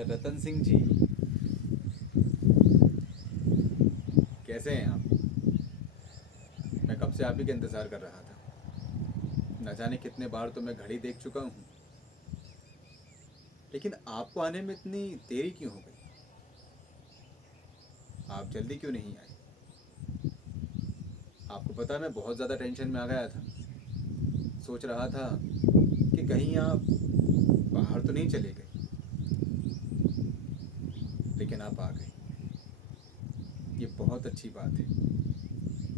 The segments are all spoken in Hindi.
मिस्टर रतन सिंह जी, कैसे हैं आप? मैं कब से आप ही का इंतज़ार कर रहा था। न जाने कितने बार तो मैं घड़ी देख चुका हूँ, लेकिन आपको आने में इतनी देरी क्यों हो गई? आप जल्दी क्यों नहीं आए? आपको पता है मैं बहुत ज़्यादा टेंशन में आ गया था। सोच रहा था कि कहीं आप बाहर तो नहीं चले गए, लेकिन आप आ गए। ये बहुत अच्छी बात है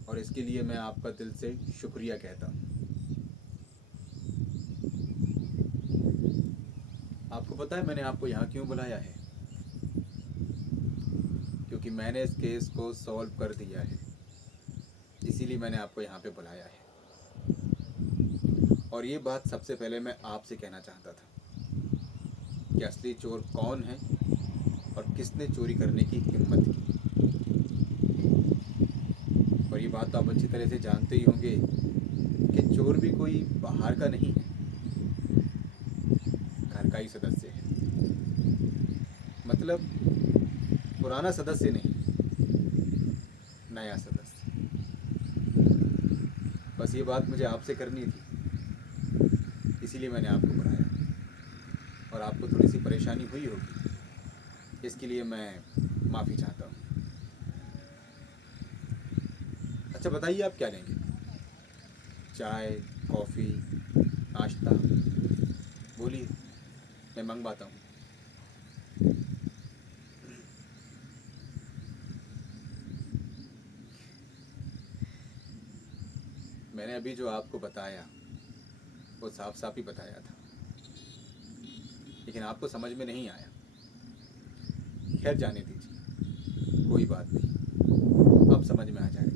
और इसके लिए मैं आपका दिल से शुक्रिया कहता हूँ। आपको पता है मैंने आपको यहाँ क्यों बुलाया है? क्योंकि मैंने इस केस को सॉल्व कर दिया है, इसीलिए मैंने आपको यहाँ पे बुलाया है। और ये बात सबसे पहले मैं आपसे कहना चाहता था कि असली चोर कौन है और किसने चोरी करने की हिम्मत की। और ये बात तो आप अच्छी तरह से जानते ही होंगे कि चोर भी कोई बाहर का नहीं है, घर का ही सदस्य है। मतलब पुराना सदस्य नहीं, नया सदस्य। बस ये बात मुझे आपसे करनी थी, इसीलिए मैंने आपको बुलाया। और आपको थोड़ी सी परेशानी हुई होगी, इसके लिए मैं माफ़ी चाहता हूँ। अच्छा बताइए आप क्या लेंगे? चाय, कॉफ़ी, नाश्ता? बोलिए, मैं मंगवाता हूँ। मैंने अभी जो आपको बताया वो साफ साफ ही बताया था, लेकिन आपको समझ में नहीं आया। खैर जाने दीजिए, कोई बात नहीं, अब समझ में आ जाएगा।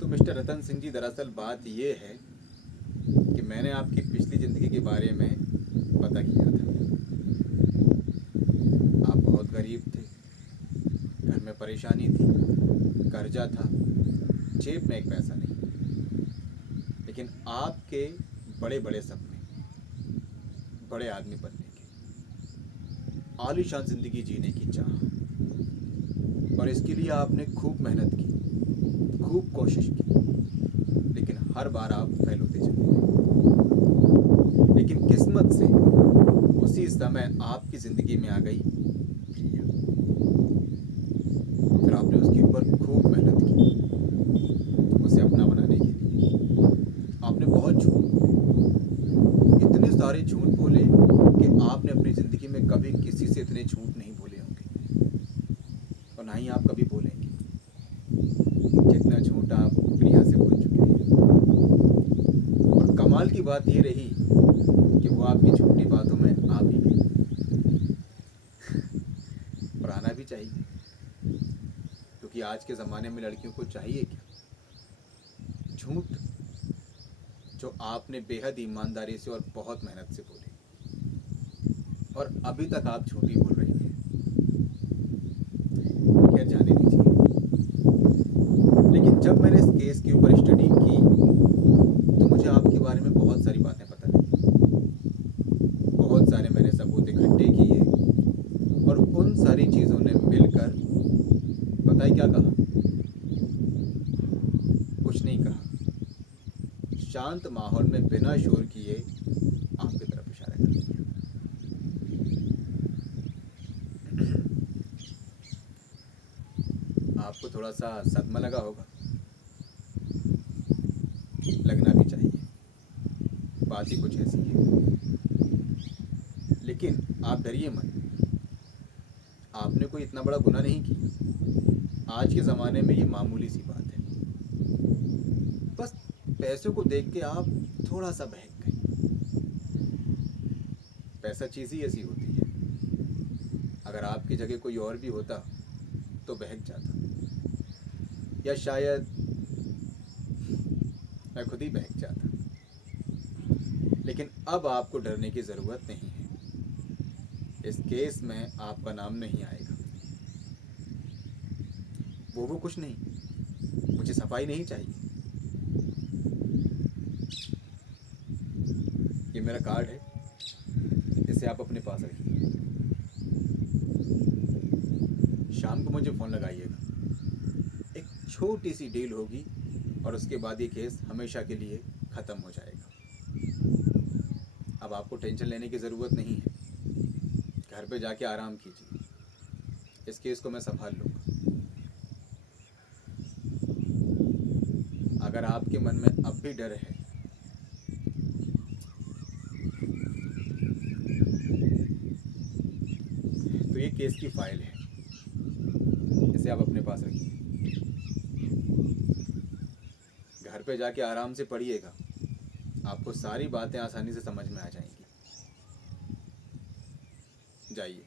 तो मिस्टर रतन सिंह जी, दरअसल बात ये है कि मैंने आपकी पिछली ज़िंदगी के बारे में पता किया था। आप बहुत गरीब थे, घर में परेशानी थी, कर्जा था, जेब में एक पैसा नहीं। लेकिन आपके बड़े बड़े सपने, बड़े आदमी बनने की, आलीशान ज़िंदगी जीने की चाह, और इसके लिए आपने खूब मेहनत की, खूब कोशिश की, लेकिन हर बार आप फेल होते चले गए। लेकिन किस्मत से उसी समय आपकी ज़िंदगी में आ गई प्रिया। फिर आपने उसके ऊपर खूब मेहनत की, उसे अपना बनाने के लिए। आपने बहुत झूठ बोले, इतने सारे झूठ बोले कि आपने अपनी ज़िंदगी में कभी किसी से इतने झूठ नहीं बोले होंगे, और ना ही आप कभी बोलेंगे जितना झूठ आप प्रिया से बोल चुके हैं। और कमाल की बात ये रही कि वो आपकी झूठी बातों में आ भी गई, और आना भी चाहिए, क्योंकि आज के ज़माने में लड़कियों को चाहिए क्या? झूठ, जो आपने बेहद ईमानदारी से और बहुत मेहनत से बोले, और अभी तक आप झूठी बोल रही हैं। खैर जाने दीजिए। लेकिन जब मैंने इस केस के ऊपर स्टडी की तो मुझे आपके बारे में बहुत सारी बातें पता लगी। बहुत सारे मैंने सबूत इकट्ठे किए, और उन सारी चीज़ों ने मिलकर, पता है क्या कहा? कुछ नहीं कहा, शांत माहौल में बिना शोर किए आपकी तरफ इशारा कर दिया। आपको थोड़ा सा सदमा लगा होगा, लगना भी चाहिए, बात ही कुछ ऐसी है। लेकिन आप डरिए मत, आपने कोई इतना बड़ा गुनाह नहीं किया। आज के ज़माने में ये मामूली सी बात है, बस पैसों को देख के आप थोड़ा सा बहक गए। पैसा चीज़ ही ऐसी होती है, अगर आपकी जगह कोई और भी होता तो बहक जाता, या शायद मैं खुद ही बहक जाता। लेकिन अब आपको डरने की ज़रूरत नहीं है, इस केस में आपका नाम नहीं आएगा। वो कुछ नहीं, मुझे सफाई नहीं चाहिए। ये मेरा कार्ड है, आप अपने पास रखिए। शाम को मुझे फ़ोन लगाइएगा। एक छोटी सी डील होगी और उसके बाद ये केस हमेशा के लिए ख़त्म हो जाएगा। अब आपको टेंशन लेने की ज़रूरत नहीं है। घर पे जाके आराम कीजिए। इस केस को मैं संभाल लूँगा। अगर आपके मन में अब भी डर है तो ये केस की फाइल है, इसे आप अपने पास रखिए। घर पे जाके आराम से पढ़िएगा, आपको सारी बातें आसानी से समझ में आ जाएंगी। जाइए।